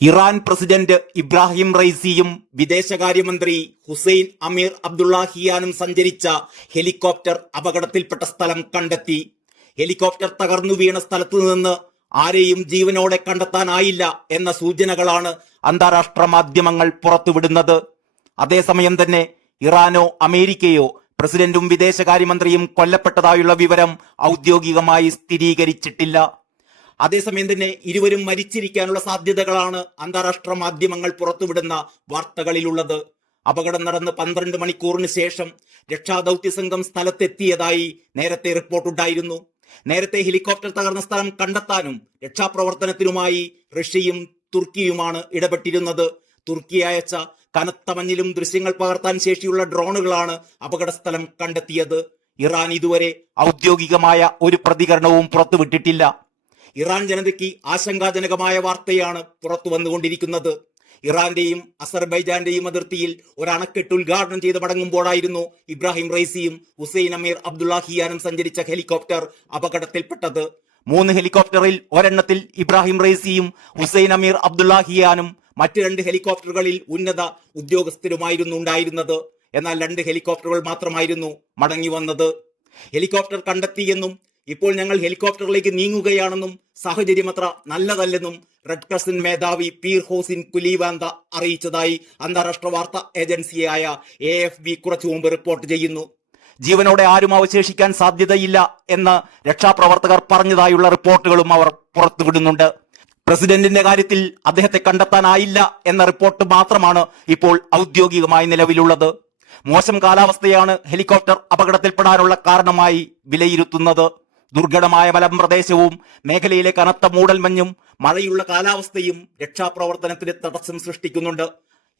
Iran president Ibrahim റൈസിയും വിദേശകാര്യമന്ത്രി ഹുസൈൻ അമീർ അബ്ദുള്ളാഹിയാനും സഞ്ചരിച്ച helicopter അപകടത്തിൽപ്പെട്ട സ്ഥലം കണ്ടെത്തി. ഹെലികോപ്റ്റർ തകർന്നു വീണ സ്ഥലത്തു നിന്ന് ആരെയും ജീവനോടെ കണ്ടെത്താനായില്ല എന്ന സൂചനകളാണ് അന്താരാഷ്ട്ര മാധ്യമങ്ങൾ പുറത്തുവിടുന്നത്. അതേസമയം തന്നെ ഇറാനോ അമേരിക്കയോ പ്രസിഡന്റും വിദേശകാര്യമന്ത്രിയും കൊല്ലപ്പെട്ടതായുള്ള വിവരം ഔദ്യോഗികമായി സ്ഥിരീകരിച്ചിട്ടില്ല. അതേസമയം തന്നെ ഇരുവരും മരിച്ചിരിക്കാനുള്ള സാധ്യതകളാണ് അന്താരാഷ്ട്ര മാധ്യമങ്ങൾ പുറത്തുവിടുന്ന വാർത്തകളിലുള്ളത്. അപകടം നടന്ന് 12 മണിക്കൂറിന് ശേഷം രക്ഷാദൌത്യ സംഘം സ്ഥലത്തെത്തിയതായി നേരത്തെ റിപ്പോർട്ടുണ്ടായിരുന്നു. നേരത്തെ ഹെലികോപ്റ്റർ തകർന്ന സ്ഥലം കണ്ടെത്താനും രക്ഷാപ്രവർത്തനത്തിനുമായി റഷ്യയും തുർക്കിയുമാണ് ഇടപെട്ടിരുന്നത്. തുർക്കി അയച്ച കനത്ത മഞ്ഞിലും ദൃശ്യങ്ങൾ പകർത്താൻ ശേഷിയുള്ള ഡ്രോണുകളാണ് അപകടസ്ഥലം കണ്ടെത്തിയത്. ഇറാൻ ഇതുവരെ ഔദ്യോഗികമായ ഒരു പ്രതികരണവും പുറത്തുവിട്ടിട്ടില്ല. ഇറാൻ ജനതയ്ക്ക് ആശങ്കാജനകമായ വാർത്തയാണ് പുറത്തു വന്നുകൊണ്ടിരിക്കുന്നത്. ഇറാന്റെയും അസർബൈജാന്റെയും അതിർത്തിയിൽ ഒരു അണക്കെട്ട് ഉദ്ഘാടനം ചെയ്ത് മടങ്ങുമ്പോഴായിരുന്നു ഇബ്രാഹിം റൈസിയും ഹുസൈൻ അമീർ അബ്ദുള്ളാഹിയാനും സഞ്ചരിച്ച ഹെലികോപ്റ്റർ അപകടത്തിൽപ്പെട്ടത്. 3 ഹെലികോപ്റ്ററിൽ ഒരെണ്ണത്തിൽ ഇബ്രാഹിം റൈസിയും ഹുസൈൻ അമീർ അബ്ദുള്ളാഹിയാനും മറ്റ് 2 ഹെലികോപ്റ്ററുകളിൽ ഉന്നത ഉദ്യോഗസ്ഥരുമായിരുന്നു ഉണ്ടായിരുന്നത്. എന്നാൽ 2 ഹെലികോപ്റ്ററുകൾ മാത്രമായിരുന്നു മടങ്ങി വന്നത്. ഹെലികോപ്റ്റർ കണ്ടെത്തിയെന്നും ഇപ്പോൾ ഞങ്ങൾ ഹെലികോപ്റ്ററിലേക്ക് നീങ്ങുകയാണെന്നും സാഹചര്യം അത്ര നല്ലതല്ലെന്നും റെഡ് ക്രസന്റ് മേധാവി പീർ ഹോസിൻ കുലീവാന്ത അറിയിച്ചതായി അന്താരാഷ്ട്ര വാർത്താ ഏജൻസിയായ AFP കുറച്ചു മുമ്പ് റിപ്പോർട്ട് ചെയ്യുന്നു. ജീവനോടെ ആരും അവശേഷിക്കാൻ സാധ്യതയില്ല എന്ന് രക്ഷാപ്രവർത്തകർ പറഞ്ഞതായുള്ള റിപ്പോർട്ടുകളും അവർ പുറത്തുവിടുന്നുണ്ട്. പ്രസിഡന്റിന്റെ കാര്യത്തിൽ അദ്ദേഹത്തെ കണ്ടെത്താനായില്ല എന്ന റിപ്പോർട്ട് മാത്രമാണ് ഇപ്പോൾ ഔദ്യോഗികമായി നിലവിലുള്ളത്. മോശം കാലാവസ്ഥയാണ് ഹെലികോപ്റ്റർ അപകടത്തിൽപ്പെടാനുള്ള കാരണമായി വിലയിരുത്തുന്നത്. ദുർഘടമായ മലമ്പ്രദേശവും മേഖലയിലെ കനത്ത മൂടൽമഞ്ഞും മഴയുള്ള കാലാവസ്ഥയും രക്ഷാപ്രവർത്തനത്തിന് തടസ്സം സൃഷ്ടിക്കുന്നുണ്ട്.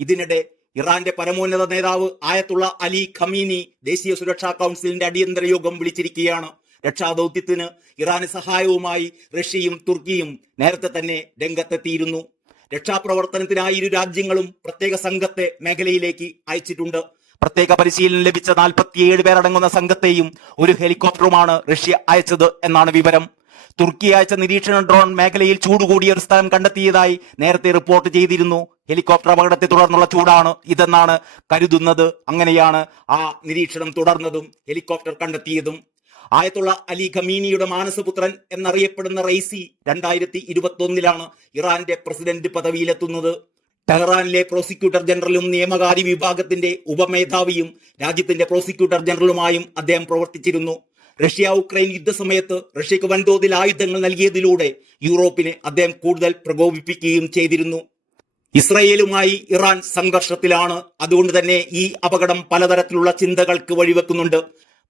ഇതിനിടെ ഇറാന്റെ പരമോന്നത നേതാവ് ആയത്തുള്ള അലി ഖമീനി ദേശീയ സുരക്ഷാ കൗൺസിലിന്റെ അടിയന്തര യോഗം വിളിച്ചിരിക്കുകയാണ്. രക്ഷാദൌത്യത്തിന് ഇറാന് സഹായവുമായി റഷ്യയും തുർക്കിയും നേരത്തെ തന്നെ രംഗത്തെത്തിയിരുന്നു. രക്ഷാപ്രവർത്തനത്തിനായി ഇരു രാജ്യങ്ങളും പ്രത്യേക സംഘത്തെ മേഖലയിലേക്ക് അയച്ചിട്ടുണ്ട്. പ്രത്യേക പരിശീലനം ലഭിച്ച 47 പേരടങ്ങുന്ന സംഘത്തെയും ഒരു ഹെലികോപ്റ്ററുമാണ് റഷ്യ അയച്ചത് എന്നാണ് വിവരം. തുർക്കി അയച്ച നിരീക്ഷണ ഡ്രോൺ മേഖലയിൽ ചൂടുകൂടിയ ഒരു സ്ഥലം കണ്ടെത്തിയതായി നേരത്തെ റിപ്പോർട്ട് ചെയ്തിരുന്നു. ഹെലികോപ്റ്റർ അപകടത്തെ തുടർന്നുള്ള ചൂടാണ് ഇതെന്നാണ് കരുതുന്നത്. അങ്ങനെയാണ് ആ നിരീക്ഷണം തുടർന്നതും ഹെലികോപ്റ്റർ കണ്ടെത്തിയതും. ആയത്തുള്ള അലി ഖമീനിയുടെ മാനസപുത്രൻ എന്നറിയപ്പെടുന്ന റൈസി 2021 ഇറാന്റെ പ്രസിഡന്റ് പദവിയിലെത്തുന്നത്. ടെഹ്റാനിലെ പ്രോസിക്യൂട്ടർ ജനറലും നിയമകാര്യ വിഭാഗത്തിന്റെ ഉപമേധാവിയും രാജ്യത്തിന്റെ പ്രോസിക്യൂട്ടർ ജനറലുമായും അദ്ദേഹം പ്രവർത്തിച്ചിരുന്നു. റഷ്യ ഉക്രൈൻ യുദ്ധസമയത്ത് റഷ്യക്ക് വൻതോതിൽ ആയുധങ്ങൾ നൽകിയതിലൂടെ യൂറോപ്പിനെ അദ്ദേഹം കൂടുതൽ പ്രകോപിപ്പിക്കുകയും ചെയ്തിരുന്നു. ഇസ്രയേലുമായി ഇറാൻ സംഘർഷത്തിലാണ്. അതുകൊണ്ട് തന്നെ ഈ അപകടം പലതരത്തിലുള്ള ചിന്തകൾക്ക് വഴിവെക്കുന്നുണ്ട്.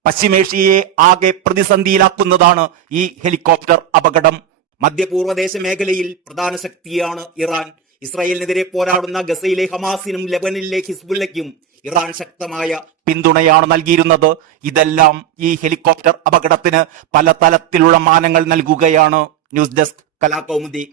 പശ്ചിമേഷ്യയെ ആകെ പ്രതിസന്ധിയിലാക്കുന്നതാണ് ഈ ഹെലികോപ്റ്റർ അപകടം. മധ്യപൂർവ്വദേശ മേഖലയിൽ പ്രധാന ശക്തിയാണ് ഇറാൻ. ഇസ്രായേലിനെതിരെ പോരാടുന്ന ഗസയിലെ ഹമാസിനും ലെബനിലെ ഹിസ്ബുല്ലയ്ക്കും ഇറാൻ ശക്തമായ പിന്തുണയാണ് നൽകിയിരുന്നത്. ഇതെല്ലാം ഈ ഹെലികോപ്റ്റർ അപകടത്തിന് പല തലത്തിലുള്ള മാനങ്ങൾ നൽകുകയാണ്. News desk Kalakaumudi.